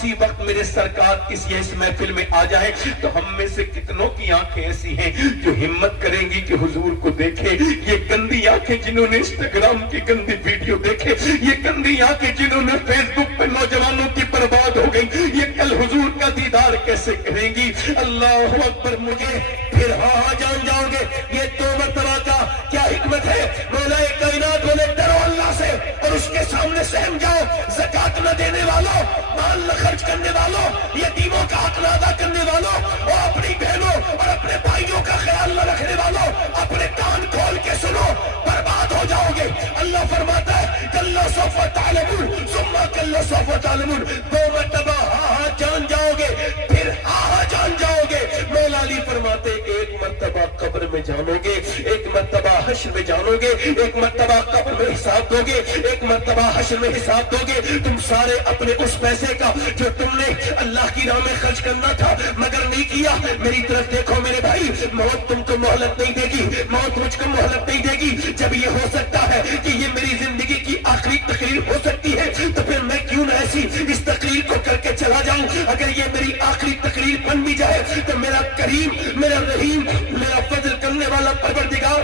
کسی وقت میرے سرکار کسی اس محفل میں آ جائے تو ہم میں سے کتنوں کی آنکھیں ایسی ہیں جو ہمت کریں گی کہ حضور کو دیکھے؟ یہ گندی آنکھیں جنہوں نے انسٹاگرام کی گندی ویڈیو دیکھے، یہ گندی آنکھیں جنہوں نے فیس بک پہ نوجوانوں کی برباد ہو گئی، یہ کل حضور کا دیدار کیسے کریں گی؟ اللہ اکبر! مجھے پھر ہاں جان جاؤ گے یہ 2 مرتبہ کا کیا حکمت ہے؟ مولا کائنات بولے ڈرو اللہ سے اور اس کے سامنے سہم جاؤ۔ زکات نہ دینے والوں، مال نہ خرچ کرنے والوں، یتیموں کا حق نہ ادا کرنے والوں، اور اپنی بہنوں اور اپنے بھائیوں کا خیال نہ رکھنے والوں، اپنے کان کھول کے سنو، برباد ہو جاؤ گے۔ اللہ فرماتا ہے کلا سوف تعلمون ثم کلا سوف تعلمون، 2 مرتبہ ہاں جان جاؤ گے، پھر ہاں جان جاؤ گے۔ مولا علی فرماتے ایک مرتبہ قبر میں جانو گے، ایک مرتبہ حشر میں جانو گے، ایک مرتبہ قبر میں حساب دو گے، ایک مرتبہ حشر میں حساب دو گے۔ تم سارے اپنے اس پیسے کا جو تم نے اللہ کی راہ میں خرچ کرنا تھا مگر نہیں کیا، میری طرف دیکھو میرے بھائی، موت تم کو مہلت نہیں دے گی، موت مجھ کو مہلت نہیں دے گی۔ جب یہ ہو سکتا ہے کہ یہ میری زندگی کی آخری تقریر ہو سکتی ہے تو پھر میں کیوں نہ ایسی اس تقریر کو کر کے چلا جاؤں؟ اگر یہ میری آخری تقریر بن بھی جائے تو میرا کریم، میرا رحیم، میرا فضل کرنے والا پروردگار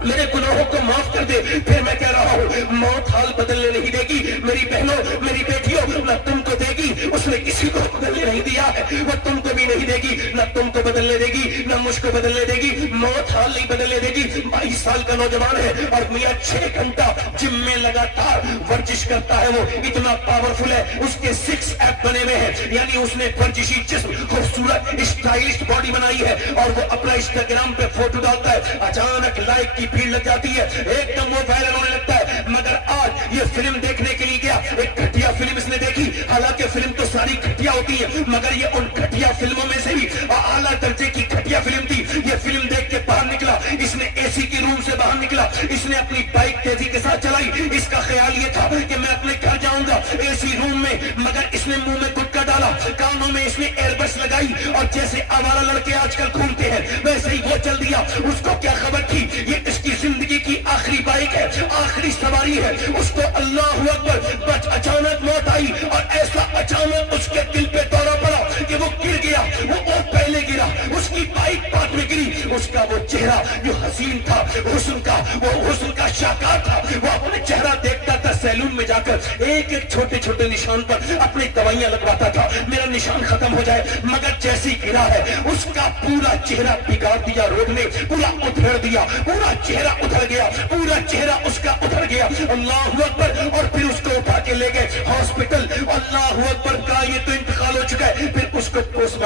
میرے گناہوں کو معاف کر دے۔ پھر میں کہہ رہا ہوں موت حال بدلنے نہیں دے گی میری بہنوں، میری بیٹیوں، نہ تم کو دے گی، اس نے کسی کو بدلنے نہیں دیا ہے، وہ تم کو بھی نہیں دے گی، نہ تم کو بدلنے دے گی، نہ مجھ کو بدلنے دے گی۔ موت حال نہیں بدلنے دے گی۔ 22 سال کا نوجوان ہے اور میاں 6 گھنٹہ جم میں لگاتار ورزش کرتا ہے، وہ اتنا پاورفل ہے، اس کے 6 ایپ بنے ہوئے ہیں، یعنی اس نے ورزشی جسم، خوبصورت اسٹائلش باڈی بنائی ہے اور وہ اپنا انسٹاگرام پہ فوٹو ڈالتا ہے۔ اچانک لائک کی بھیڑ لگ جاتی ہے، ایک دم وہ وائرل ہونے لگتا ہے۔ مگر آج یہ فلم دیکھنے کے لیے گیا، ایک گھٹیا فلم اس نے دیکھی، حالانکہ فلم تو ساری گھٹیا ہوتی ہے مگر یہ ان گھٹیا فلموں میں سے بھی اعلیٰ درجے کی گھٹیا فلم تھی۔ یہ فلم دیکھ کے باہر نکلا، اس نے اے سی کی روم سے باہر نکلا، اس نے اپنی بائک تیزی کے ساتھ چلائی۔ اس کا خیال یہ تھا کہ میں اپنے گھر جاؤں گا اے سی روم میں، مگر اس نے منہ میں گٹکا ڈالا، کانوں میں اس نے ایئر بڈس لگائی اور جیسے آوارہ لڑکے آج کل گھومتے ہیں ویسے ہی وہ چل دیا۔ اس کو کیا خبر تھی یہ اس کی زندگی کی آخری بائک ہے، آخری سواری ہے۔ اس کو اللہ اکبر بچ اچانک موت آئی اور ایسا اچانک اس کے دل پہ دورہ پڑا کہ وہ گر گیا، وہ پہلے گرا، اس کی بائک بعد میں گری۔ اس کا وہ چہرہ جو حسین تھا، حسن کا وہ حسن کا شاہکار تھا، وہ اپنے چہرہ دیکھتا تھا سیلون میں جا کر ایک ایک چھوٹے چھوٹے نشان پر اپنی دوائیاں لگواتا تھا، میرا نشان ختم ہو جائے۔ مگر جیسی گرا ہے اس کا پورا چہرہ بگاڑ دیا، روڈ نے پورا ادھر دیا، پورا چہرہ ادھر گیا، پورا چہرہ اس کا ادھر گیا۔ اللہ اکبر! اور پھر اس کو اٹھا کے لے گئے ہاسپٹل۔ اللہ اکبر! کا یہ تو انتقال ہو چکا ہے۔ پھر اس کو پوسٹ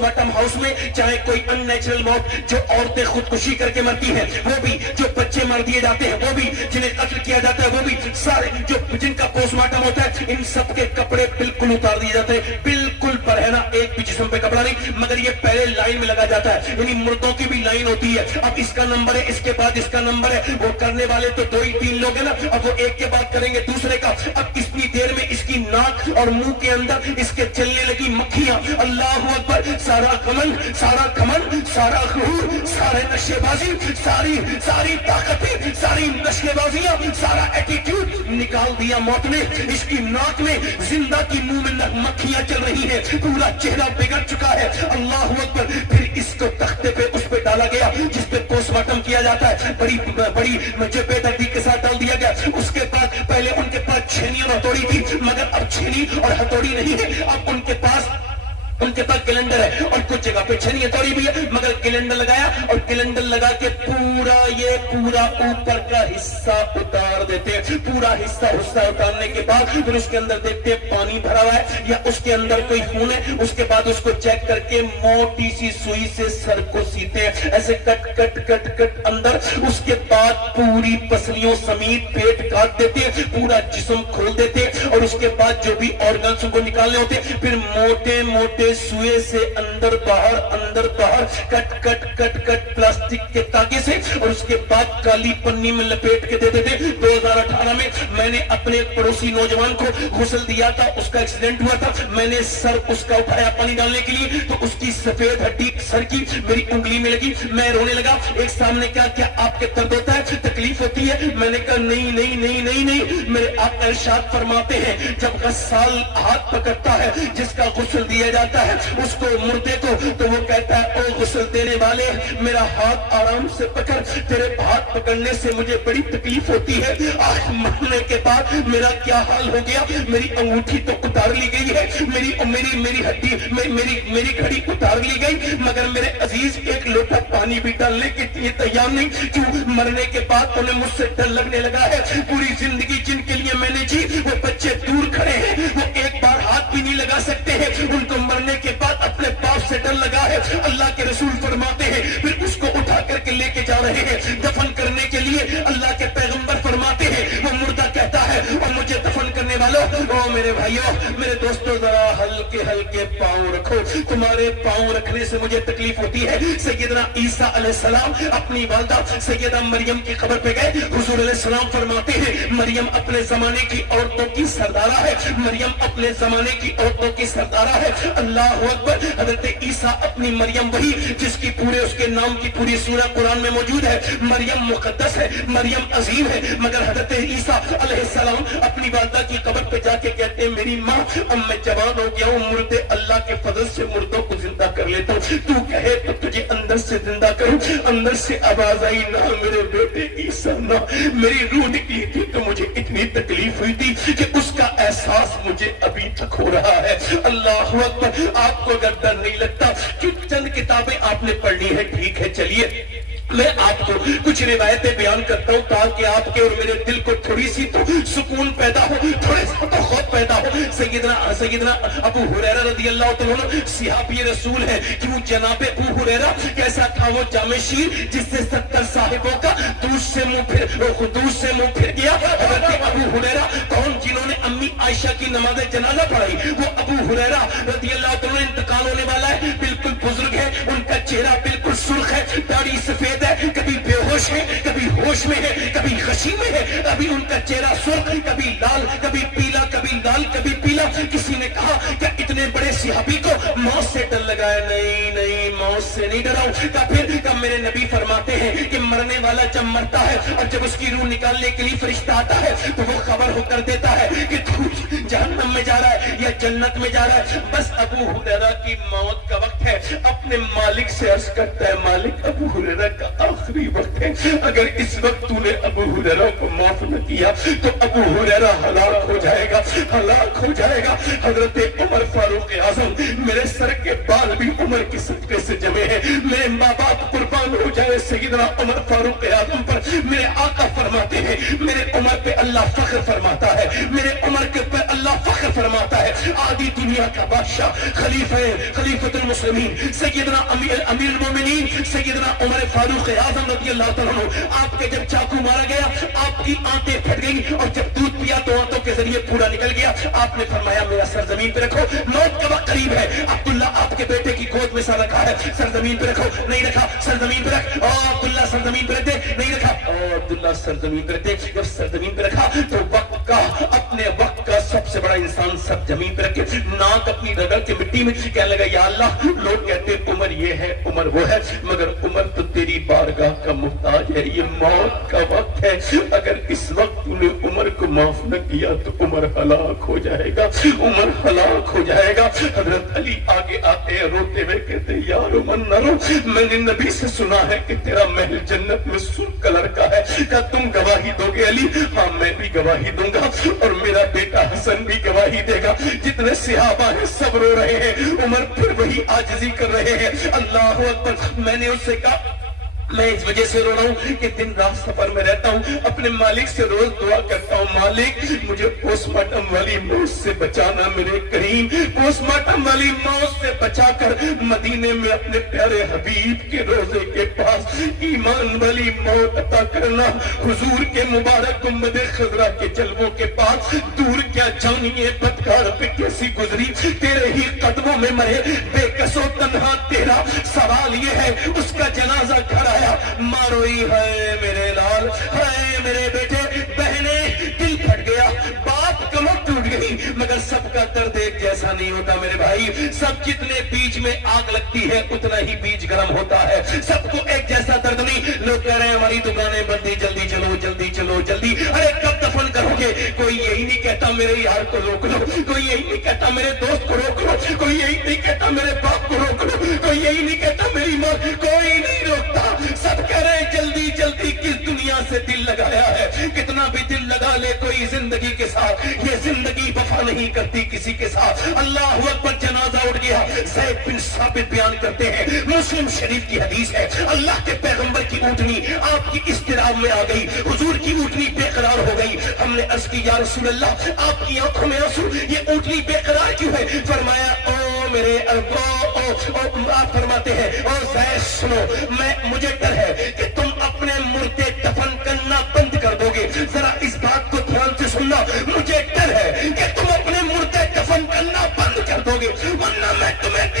مارٹم ہاؤس میں چاہے کوئی ان نیچرل موت، جو عورتیں خودکشی کر کے مرتی ہیں وہ بھی، جو بچے مار دیے جاتے ہیں وہ بھی، جنہیں قتل کیا جاتا ہے وہ بھی، سارے جو جن کا پوسٹ مارٹم ہوتا ہے ان سب کے کپڑے بالکل اتار دیے جاتے ہیں، بالکل پرہنا، ایک بھی جسم پہ کپڑا نہیں، مگر یہ پہلے لائن میں لگا جاتا ہے، یعنی مردوں کی بھی لائن ہوتی ہے۔ اب اس کا نمبر ہے، اس کے بعد اس کا نمبر ہے، وہ کرنے والے تو 2 ہی 3 لوگ ہیں نا، اب وہ ایک کے بعد کریں گے دوسرے کا۔ اب اتنی دیر میں اس کی ناک اور منہ کے اندر اس کے چلنے لگی مکھیاں۔ اللہ اکبر! سارا کمن، سارا کمن، سارا غرور، سارے نشے بازی، ساری طاقتیں، ساری نشے بازیاں، سارا ایٹیٹیوڈ نکال دیا موت نے۔ اس کی ناک میں زندہ کی منہ میں مکھیاں چل رہی ہیں، پورا چہرہ بگڑ چکا ہے۔ اللہ اکبر! پھر اس کو تختے پہ اس پہ ڈالا گیا جس پہ پوسٹ مارٹم کیا جاتا ہے، بڑی مجھے بے دردی کے ساتھ ڈال دیا گیا۔ اس کے بعد پہلے ان کے پاس چھینی اور ہتھوڑی تھی، مگر اب چھینی اور ہتھوڑی نہیں ہے، اب ان کے پاس کیلنڈر ہے، اور کچھ جگہ پہ چھینی ہتھوڑی بھی ہے مگر کیلنڈر لگایا، اور کیلنڈر لگا کے پورا اوپر کا حصہ اتار دیتے ہیں۔ پورا حصہ اتارنے کے بعد پھر اس کے اندر دیکھتے ہیں پانی بھرا ہوا ہے یا اس کے اندر کوئی خون ہے۔ اس کے بعد اس کو چیک کر کے موٹی سی سوئی سے سر کو سیتے ہیں، ایسے کٹ اندر۔ اس کے بعد پوری پسلیوں سمیت پیٹ کاٹ دیتے ہیں، پورا جسم کھول دیتے ہیں، اور اس کے بعد جو بھی آرگنز کو نکالنے ہوتے ہیں پھر موٹے छोटे सुए से अंदर बाहर cut cut cut cut plastic के तागे से, और उसके बाद काली पन्नी में लपेट के देते थे। 2018 में मैंने अपने पड़ोसी नौजवान को गुस्ल दिया था, उसका एक्सीडेंट हुआ था, मैंने सर उसका उठाया पानी डालने के लिए, तो उसकी सफेद हड्डी सर की मेरी उंगली में लगी, मैं रोने लगा। एक सामने क्या क्या आपके दर्द होता है, तकलीफ होती है? मैंने कहा नहीं नहीं नहीं नहीं नहीं। मेरे आका इरशाद फरमाते हैं जब गस्साल हाथ पकड़ता है जिसका गुस्ल दिया जाता है उसको, मुर्दे को, तो वो कहता है ओ गुस्ल देने वाले मेरा हाथ आराम से पकड़, तेरे हाथ पकड़ने से मुझे बड़ी तकलीफ होती है। आज मरने के बाद मेरा क्या हाल हो गया, मेरी अंगूठी तो उतार ली गई है, मेरी हड्डी मेरी घड़ी उतार ली गई, मगर मेरे अजीज एक लोटा पानी भी डालने के लिए तैयार नहीं। क्यों? मरने के बाद उन्हें मुझसे डर लगने लगा है। पूरी जिंदगी जिनके लिए मैंने जी, वो बच्चे दूर खड़े हैं, वो एक बार हाथ भी नहीं लगा सकते हैं, उनको मरने के बाद अपने बाप से डर लगा है। अल्लाह के रसूल फरमाते हैं फिर उसको उठा करके लेके जा रहे हैं दफन करने के लिए। अल्लाह के पैगंबर फरमाते हैं वो मुर्दा कहता है और मुझे दफन करने वालों, ओ मेरे भाइयों मेरे दोस्तों, जरा हल्के हल्के पांव रखो, तुम्हारे पांव रखने से मुझे तकलीफ होती है। सैयदना ईसा अलैहिस्सलाम अपनी वालिदा सैयदा मरियम की कब्र पे गए, हुजूर अलैहिस्सलाम फरमाते हैं मरियम अपने जमाने की औरतों की सरदारा है, मरियम अपने जमाने की औरतों की सरदारा है। अल्लाह अकबर। हजरत ईसा अपनी मरियम वही जिसकी पूरे उसके नाम की पूरी सूरह कुरान में मौजूद है। मरियम मुकद्दस है, मरियम अजीम है, मगर हजरत ईसा अलैहिस्सलाम अपनी वालिदा की कब्र पे जाके कहते हैं मेरी माँ अब मैं जवान हो गया हूँ, मुर्दे अल्लाह के फजल से मुर्दों को जिंदा कर लेता हूँ, तू कहे तो तुझे अंदर से जिंदा करूं। अंदर से आवाज आई ना मेरे बेटे ईसा ना, मेरी रूह निकली थी तो मुझे इतनी तकलीफ हुई थी कि उसका एहसास मुझे अभी तक हो रहा है। अल्लाह अकबर। आपको अगर डर नहीं लगता कि चंद किताबें आपने पढ़नी है, ठीक है, चलिए मैं आपको कुछ रिवायतें बयान करता हूँ ताकि आपके और मेरे दिल को थोड़ी सी तो सुकून पैदा हो, थोड़ा सा तो खौफ पैदा हो। सैयदना अबू हुरैरा रज़ियल्लाहु तआला अन्हु सहाबी रसूल है कि वो जनाबे अबू हुरैरा कैसा था, वो जामे शीर जिससे 70 साहिबों का दूध से मुंह फिर गया। हज़रत अबू हुरैरा कौन? जिन्होंने अम्मी आयशा की नमाज जनाजा पढ़ाई, वो अबू हुरैरा रज़ियल्लाहु तआला अन्हु इंतकाल होने वाला है, बिल्कुल बुजुर्ग है, उनका चेहरा बिल्कुल सुर्ख है, दाढ़ी सफेद है, कभी बेहोश है, कभी होश में है, कभी खशी में है, कभी उनका चेहरा सुर्ख, कभी लाल, कभी पीला, कभी लाल, कभी पीला। किसी ने कहा क्या इतने बड़े सिहाबी को मौत से डर लगा है? नहीं नहीं, मौत से नहीं डरा हूं। फिर कब मेरे नबी फरमाते हैं कि मरने वाला जब मरता है और जब उसकी रूह निकालने के लिए फरिश्ता आता है तो वो खबर होकर देता है कि तू जहन्नम में जा रहा है या जन्नत में जा रहा है। बस अबू हुरैरा की मौत का वक्त है, अपने मालिक से अर्ज करता है मालिक अबू हुरैरा का आखिरी वक्त है, अगर इस वक्त तूने अबू हुरैरा को माफ न किया तो अबू हुरैरा हलाक हो जाएगा, हलाक हो जाएगा। हजरत उमर फारूक आजम, मेरे सर के बाल भी उमर की सदके से जमे हैं, मेरे माँ बाप कुर्बान हो जाए सैयदना उमर फारूक आजम पर। मेरे आका फरमाते हैं मेरे उमर पे अल्लाह फख्र फरमाता है, मेरे उमर के पे अल्लाह फख्र फरमाता है। आदि दुनिया का बादशाह खलीफतुल मुस्लिमीन सैयदना अमीरुल मोमिनीन सैयदना उमर फारूक आजम रज़ियल्लाहु तआला अन्हु, आपके जब चाकू मारा गया आपकी आंतें फट गई और जब दूध पिया तो आंतों के जरिए पूरा निकल गया। आपने फरमाया मेरा सर जमीन पे रखो, मौत का वक्त करीब है। अब्दुल्ला आपके बेटे की गोद में सर रखा है, सर जमीन पे रखो, नहीं रखा, सर जमीन पे रख, अब्दुल्ला सर जमीन पे रख दे, नहीं रखा, अब्दुल्ला सर जमीन पे रख दे। जब सर जमीन पे रखा तो वक्त का, अपने वक्त का सबसे बड़ा इंसान सब जमीन पे रखे, नाक अपनी रगड़ के मिट्टी में, कहने लगा या अल्लाह, लोग कहते उमर ये है उमर वो है, मगर उमर तो तेरी बारगाह का मुहताज है, ये मौत का वक्त है, अगर इस वक्त तूने उमर को माफ न किया तो उमर हलाक हो जाएगा, उमर हलाक हो जाएगा। हजरत अली आगे आते हैं रोते हुए कहते हैं यार उमर न रो, मैंने नबी से सुना है कि तेरा महल जन्नत में सुर्ख कलर का है, क्या तुम गवाही दोगे अली? हाँ मैं भी गवाही दूंगा और मेरा बेटा हसन भी गवाही देगा। जितने सहाबा हैं सब रो रहे हैं, उमर फिर वही आजिज़ी कर रहे हैं। अल्लाह अकबर। मैंने उससे कहा मैं इस वजह से रो रहा हूँ कि दिन रात सफर में रहता हूँ, अपने मालिक से रोज दुआ करता हूँ, मालिक मुझे पोस्टमार्टम वाली मौत से बचाना मेरे करीम, पोस्टमार्टम वाली मौत से बचाकर मदीने में अपने प्यारे हबीब के रोजे के पास ईमान वाली मौत अता करना, हुजूर के मुबारक गुंबद खजरा के जलवों के पास। दूर क्या जानिए बदकार पे कैसी गुजरी, तेरे ही कदमों में मरे बेकसो तन्हा तेरा। सवाल ये है उसका जनाजा घर आया, मारोई है मेरे लाल, है मेरे बेटे बहने, दिल फट गया, बाप कमर टूट गई, मगर सबका दर्द एक जैसा नहीं होता मेरे भाई। सब जितने बीज में आग लगती है उतना ही बीज गर्म होता है, सबको एक जैसा दर्द नहीं। लोग कह रहे हैं हमारी दुकानें बंदी, जल्दी चलो जल्दी चलो जल्दी, अरे कब दफन करोगे? कोई यही नहीं कहता मेरे यार को रोक लो, कोई यही नहीं कहता मेरे दोस्त को रोक लो, कोई यही नहीं कहता मेरे बाप को रोक लो, कोई यही नहीं कहता मेरी माँ, कोई नहीं रोकता। सब कह रहे हैं जल्दी जल्दी। किस दुनिया से दिल लगाया है, कितना भी दिल लगा ले कोई जिंदगी के साथ, ये जिंदगी वफा नहीं करती किसी के साथ। अल्लाह अकबर, जनाजा उठ गया। ज़ैद बिन साबित बयान करते हैं, मुस्लिम शरीफ की हदीस है, अल्लाह के पैगंबर की ऊँटनी आपकी इस्तिराब में आ गई, हुजूर की ऊँटनी बेकरार हो गई। हमने अर्ज की या रसूल अल्लाह, आपकी आंखों में आंसू, ये ऊँटनी बेकरार क्यों है? फरमाया ओ मेरे आप फरमाते हैं ओ ज़ैद सुनो, मुझे डर है कि तुम अपने मुर्दे दफन करना बंद कर दोगे। जरा इस बात को ध्यान से सुनना, मुझे डर है कि तुम अपने मुर्दे दफन करना बंद कर दोगे, वरना मैं तुम्हें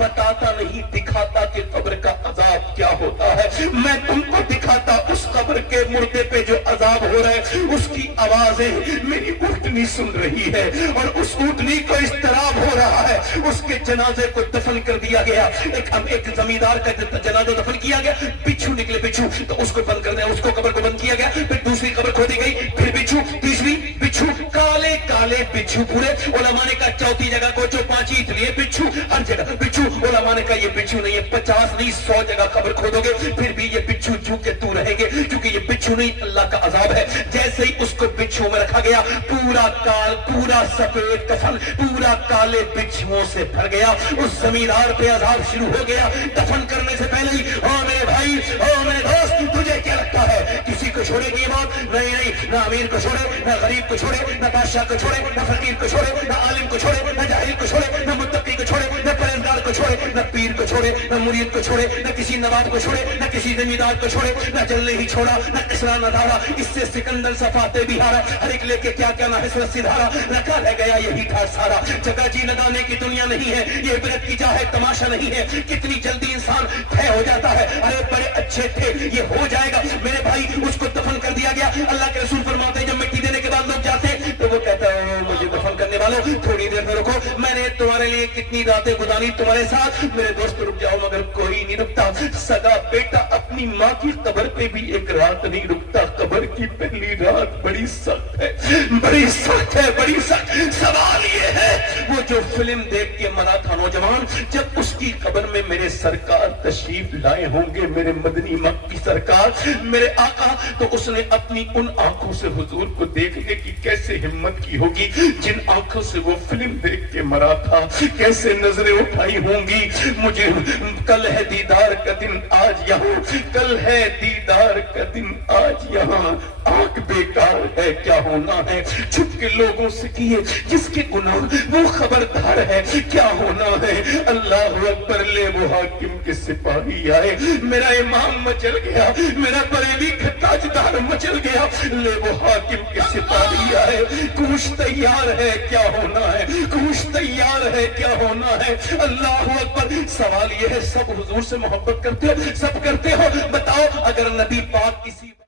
बताता नहीं, दिखाता कि कब्र का अजाब क्या होता है। मैं तुमको दिखाता उस कब्र के मुर्दे पे जो अजाब हो रहा है, उसकी आवाजें मेरी ऊँटनी सुन रही है, और उस ऊँटनी को इस्तराब हो रहा है। उसके जनाजे को दफन कर दिया गया, एक जमींदार का जनाजा दफन किया गया, बिच्छू निकले, बिच्छू, तो उसको बंद कर दिया, उसको कब्र को बंद किया गया। फिर दूसरी कब्र खोदी गई, फिर बिच्छू, तीसरी बिच्छू, काले काले बिच्छू पूरे। उलमा ने कहा चौथी जगह को जो पांची, इसलिए बिच्छू हर जगह बिच्छू। उलमा ने कहा ये बिच्छू नहीं है, 50 नहीं 100 जगह कब्र खोदोगे फिर भी ये बिच्छू जू के तू रहेंगे, क्योंकि ये बिच्छू नहीं, अल्लाह का अजाब है। जैसे ही उसको बिच्छू में रखा गया, पूरा सफेद कफन पूरा काले बिच्छुओं से भर गया। उस जमींदार पे अजाब शुरू हो गया। दफन करने से पहले ही, ओ मेरे भाई, ओ मेरे दोस्त, तुझे क्या लगता है किसी को छोड़ेगी ये मौत? नहीं नहीं, ना अमीर को छोड़े, ना गरीब को छोड़े, ना बादशाह को छोड़े, ना फकीर को छोड़े, ना आलिम को छोड़े, ना जाहिल को छोड़े, ना मुत्तकी को छोड़े, ना परहेजगार को छोड़े, ना पीर को छोड़े, ना मुरीद को छोड़े, ना किसी नवाब को छोड़े, ना किसी जमींदार को छोड़े, ना जलने ही छोड़ा, ना इसरा न धारा। इससे सिकंदर सफाते बिहारा, हर एक लेके क्या क्या ना हिसरत सिधारा, रखा रह गया यही ठाट सारा। जगह जी लगाने की दुनिया नहीं है, ये इबरत की जा है, तमाशा नहीं है। कितनी जल्दी इंसान तय हो जाता है, अरे बड़े अच्छे थे, ये हो जाएगा मेरे भाई। उसको दफन कर दिया गया। अल्लाह के रसूल फरमाते हैं जब मिट्टी देने के बाद लोग जाते हैं तो वो कहता है मुझे दफन करने वालों थोड़ी देर में रुको, मैंने तुम्हारे लिए कितनी रातें गुजारी तुम्हारे साथ, मेरे दोस्त रुक जाओ, मगर कोई नहीं रुकता। सगा बेटा अपनी माँ की कब्र पे भी एक रात नहीं रुकता। कब्र की पहली रात बड़ी सख्त है, बड़ी सख्त है, बड़ी सख्त। सवाल ये है, वो जो फिल्म देख के मरा था नौजवान, जब उसकी कब्र में मेरे सरकार तशरीफ लाए होंगे, मेरे मदनी मक्की सरकार, मेरे आका, तो उसने अपनी उन आंखों से हुजूर को देखने की कैसे हिम्मत की होगी जिन आंखों से वो फिल्म देख के मरा था। कैसे नजरें उठाई होंगी। मुझे कल है दीदार का दिन आज यहाँ, कल है दीदार का दिन आज यहाँ, आंख बेकार है क्या होना है, छुप के लोगों से किए जिसके गुनाह वो खबरदार है क्या होना है। अल्लाह अकबर, ले वो हाकिम के सिपाही आए, मेरा इमाम मचल गया, मेरा बरेली का ताजदार मचल गया, ले वो हाकिम के सिपाही आए, कूश तैयार है क्या होना है, कूश तैयार है क्या होना है। अल्लाह अकबर। सवाल ये है, सब हुजूर से मोहब्बत करते हो, सब करते हो, बताओ अगर नबी पाक किसी